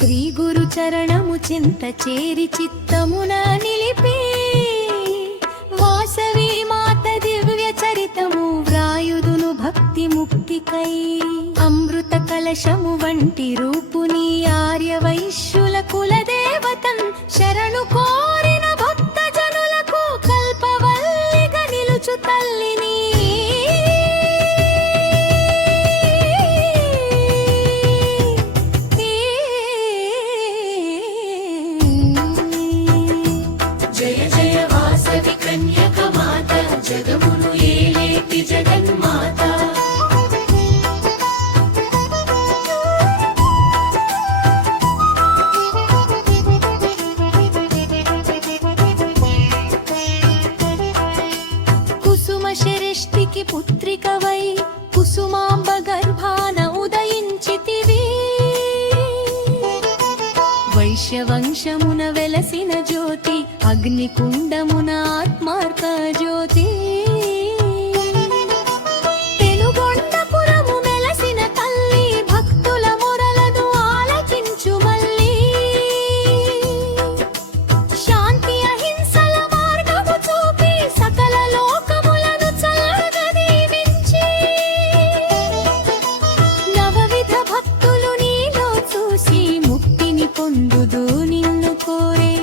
శ్రీ గురు చరణము చింత చేరి చిత్తమున నిలిపి వాసవి మాత దివ్య చరితము వ్రాయుదును భక్తి ముక్తికై అమృత కలశము వంటి రూపుని ఆర్య వైశ్యుల కులదేవతం శరణు కోరిన భక్త జనులకు కల్పవల్లిగా నిలుచు తల్లిని జగమును ఏలేటి జగన్మాత కుసుమ శిరష్టికి పుత్రికవై కుసుమాంబ గర్భాన ఉదయించితివి వైశ్యవంశమున వెలసిన జ్యోతి అగ్నికుండమున ఆత్మార్క జ్యోతి పెనుగొండపురము మెలసిన తల్లి భక్తుల మొరలను ఆలకించు మల్లి శాంతి అహింసల మార్గము చూపి సకల లోకములను చల్లగా దీవించి నవవిధ భక్తులు నీలో చూసి ముక్తిని పొందుదు నిన్ను కోరే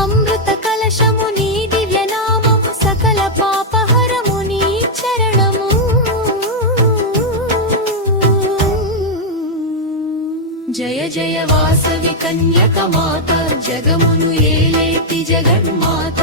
అమృత కలశము నీ దివ్య నామము సకల పాపహరము నీ చరణము జయ జయ వాసవి కన్యక మాత జగమును ఏలేటి జగన్మాత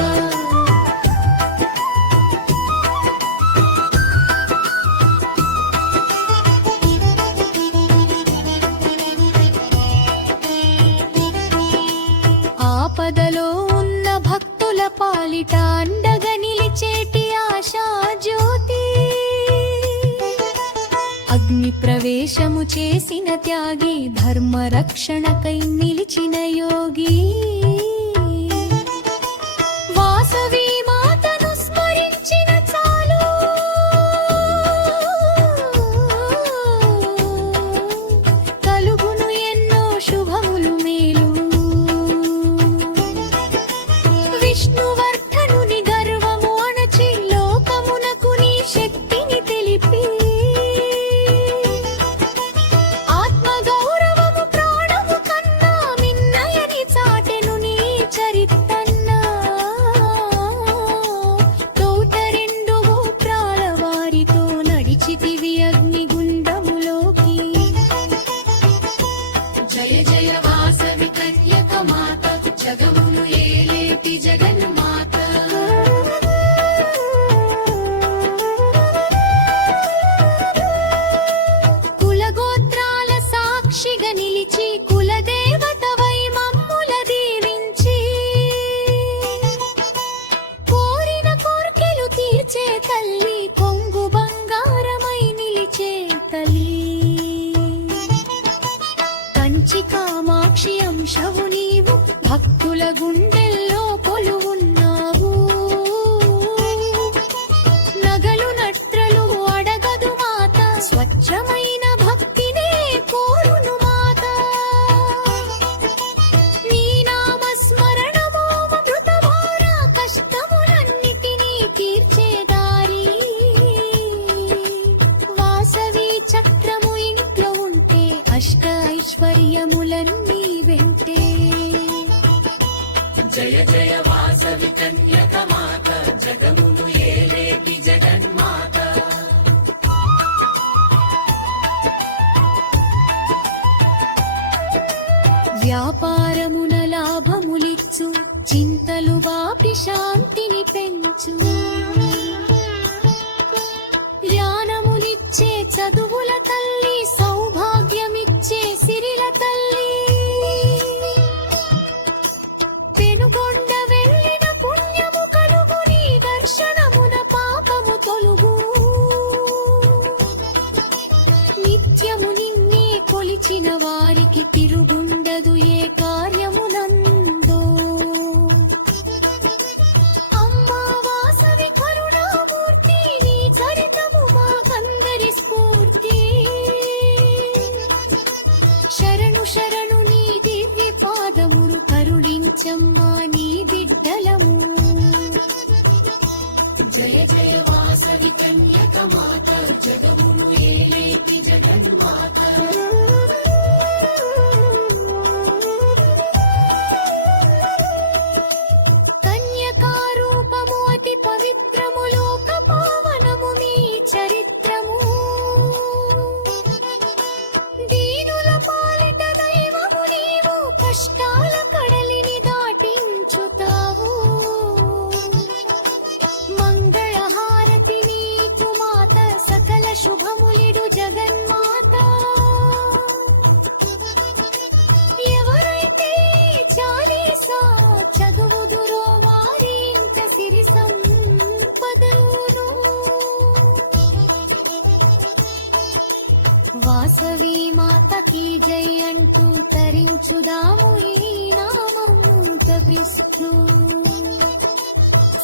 ఆపదలో ఉన్న భక్తుల పాలిట అండగా నిలిచేటి ఆశా జ్యోతి అగ్ని ప్రవేశము చేసిన త్యాగి ధర్మ రక్షణకై నిలిచిన యోగి వాసవి మాతను స్మరించిన చాలు కలుగును ఎన్నో శుభములు మేలు విష్ణువర్ధనుని గర్వము అణచి లోకమునకు నీ శక్తిని తెలిపి ఆత్మగౌరవము ప్రాణము కన్నా మిన్నయని చాటెను నీ చరితన్నా తోట రెండు గోత్రాల వారితో నడిచితివి అగ్నిగుండములోకి జయ జయ వాసవి కన్యక మాత జగమును ఏలేటి జగన్మాత కులగోత్రాల సాక్షిగా నిలిచి కులదేవతవై మమ్ముల దీవించి కోరిన కోర్కెలు తీర్చే తల్లి కొంగు బంగారమై నిలిచే తల్లి కంచి కామాక్షి అంశవు నీవు భక్తుల గుండెల్లో కొలువున్నావు నగలు నట్రలు అడగదు మాత స్వచ్ఛమైన భక్తినే కోరును మాత నీ నామ స్మరణమో మృతభార కష్టములన్నిటినీ తీర్చే దారి వాసవి చక్రము ఇంట్లో ఉంటే అష్ట ఐశ్వర్యములన్నీ వెంటే జయ జయ వాసవి కన్యక మాత జగమును ఏలేటి జగన్మాత వ్యాపారమున లాభములిచ్చు చింతలు బాపి శాంతిని పెంచు జ్ఞానములిచ్చే చదువుల తల్లి సౌభాగ్యమిచ్చే సిరిల తల్లి పెనుగొండ వెళ్ళిన పుణ్యము కలుగు నీ దర్శనమున పాపము తొలుగు నిత్యము నిన్నే కొలిచిన వారికి తిరుగుండదు ఏ కార్యమునందో అమ్మా వాసవి కరుణామూర్తి నీ చరితము మాకందరి స్ఫూర్తి వాసవి కన్యక మాత జగమును ఏలేటి జగన్మాత కన్యకారూపము అతి పవిత్రము లోక పావనము నీ చరిత్రము దీనుల పాలిట దైవము నీవు కష్టాల కడలిని దాటించుతావు మంగళహారతి నీకు మాత సకల శుభములిడు జగన్మాత ఎవరైతే చాలీసా చదువుదురో వారింత సిరి సంపదను వాసవి మాతకి జై అంటూ తరించుదాము ఈ నామము జపిస్తూ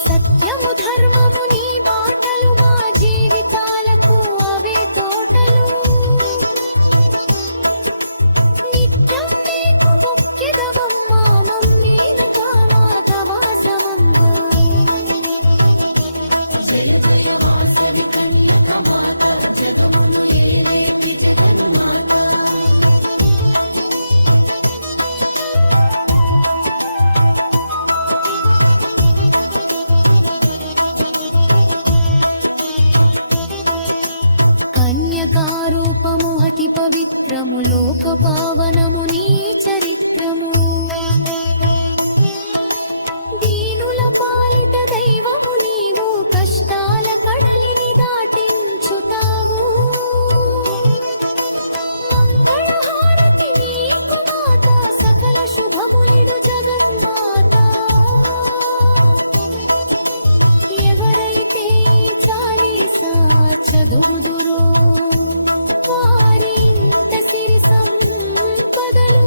సత్యము ధర్మము నీ బాటలు మా జీవితాలకు అవే తోటలు నిత్యం నీకు ముఖ్యదమమ్మా మమ్మీను కామాత వాసమంగా జయ జయ వాసవి కన్యక మాత జగమును ఏలేటి జగన్మాత కన్యకారూపము అతి పవిత్రము లోక పావనము నీ చరిత్రము దీనుల పాలిత దైవము నీవు కష్టాల కడలిని దాటించుతావు మంగళహారతి నీకు మాత సకల శుభములిడు జగన్మాత ఎవరైతే చాలీసా చదువుదురో వారింత సిరి సంపదలు